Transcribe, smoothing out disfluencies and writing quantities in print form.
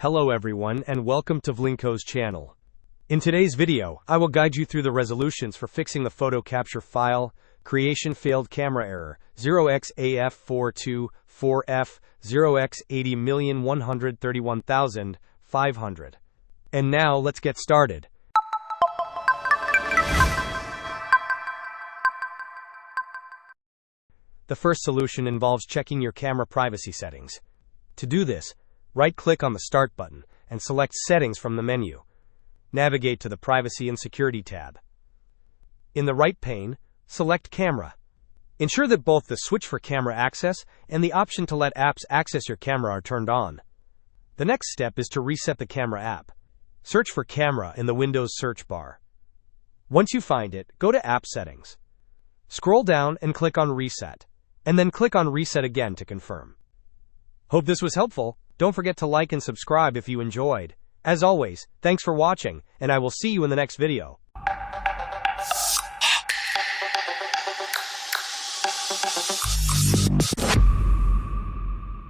Hello everyone and welcome to Vlinkoz channel. In today's video, I will guide you through the resolutions for fixing the photo capture file, creation failed camera error, 0xa00f424f 0x80131500. And now let's get started. The first solution involves checking your camera privacy settings. To do this, right-click on the Start button and select Settings from the menu. Navigate to the Privacy and Security tab. In the right pane, select Camera. Ensure that both the switch for camera access and the option to let apps access your camera are turned on. The next step is to reset the camera app. Search for Camera in the Windows search bar. Once you find it, go to App Settings. Scroll down and click on Reset, and then click on Reset again to confirm. Hope this was helpful. Don't forget to like and subscribe if you enjoyed. As always, thanks for watching, and I will see you in the next video.